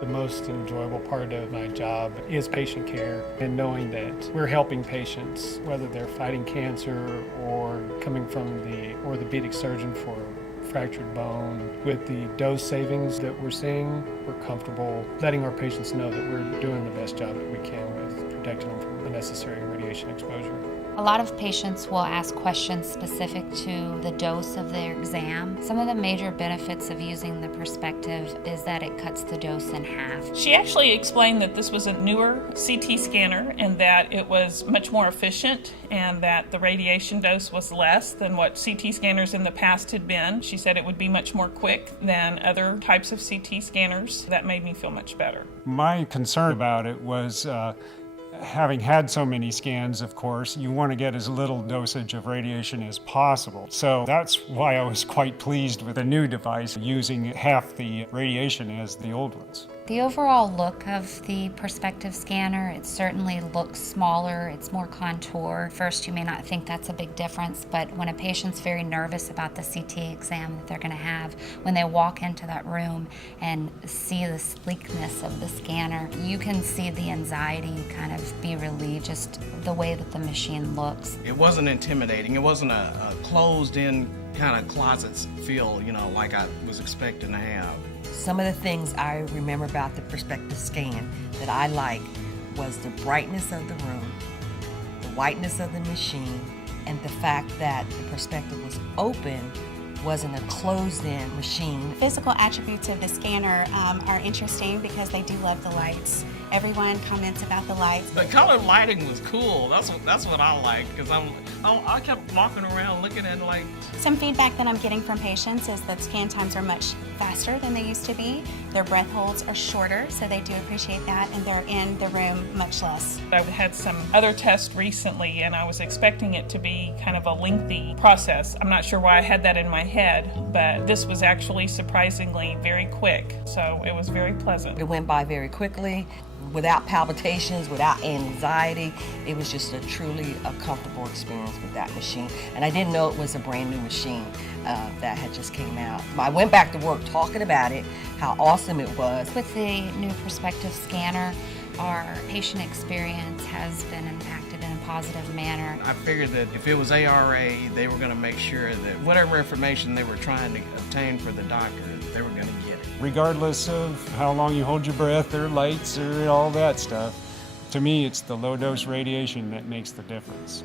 The most enjoyable part of my job is patient care and knowing that we're helping patients, whether they're fighting cancer or coming from the orthopedic surgeon for fractured bone. With the dose savings that we're seeing, we're comfortable letting our patients know that we're doing the best job that we can with protecting them from unnecessary radiation exposure. A lot of patients will ask questions specific to the dose of their exam. Some of the major benefits of using the Perspective is that it cuts the dose in half. She actually explained that this was a newer CT scanner and that it was much more efficient and that the radiation dose was less than what CT scanners in the past had been. She said it would be much more quick than other types of CT scanners. That made me feel much better. My concern about it was having had so many scans, of course, you want to get as little dosage of radiation as possible. So that's why I was quite pleased with the new device using half the radiation as the old ones. The overall look of the Perspective scanner, it certainly looks smaller, it's more contour. First, you may not think that's a big difference, but when a patient's very nervous about the CT exam that they're going to have, when they walk into that room and see the sleekness of the scanner, you can see the anxiety kind of be relieved, just the way that the machine looks. It wasn't intimidating. It wasn't a closed-in kind of closets feel, like I was expecting to have. Some of the things I remember about the Perspective scan that I liked was the brightness of the room, the whiteness of the machine, and the fact that the Perspective was open, wasn't a closed-in machine. Physical attributes of the scanner are interesting because they do love the lights. Everyone comments about the lights. The color lighting was cool. That's what I like, because I kept walking around looking at like. Some feedback that I'm getting from patients is that scan times are much faster than they used to be. Their breath holds are shorter, so they do appreciate that, and they're in the room much less. I've had some other tests recently and I was expecting it to be kind of a lengthy process. I'm not sure why I had that in my head, but this was actually surprisingly very quick, so it was very pleasant. It went by very quickly, without palpitations, without anxiety. It was just truly a comfortable experience with that machine. And I didn't know it was a brand new machine that had just came out. I went back to work talking about it, how awesome it was. With the new Perspective scanner, our patient experience has been impacted in a positive manner. I figured that if it was ARA, they were going to make sure that whatever information they were trying to obtain for the doctor, they were going to get it. Regardless of how long you hold your breath or lights or all that stuff, to me it's the low dose radiation that makes the difference.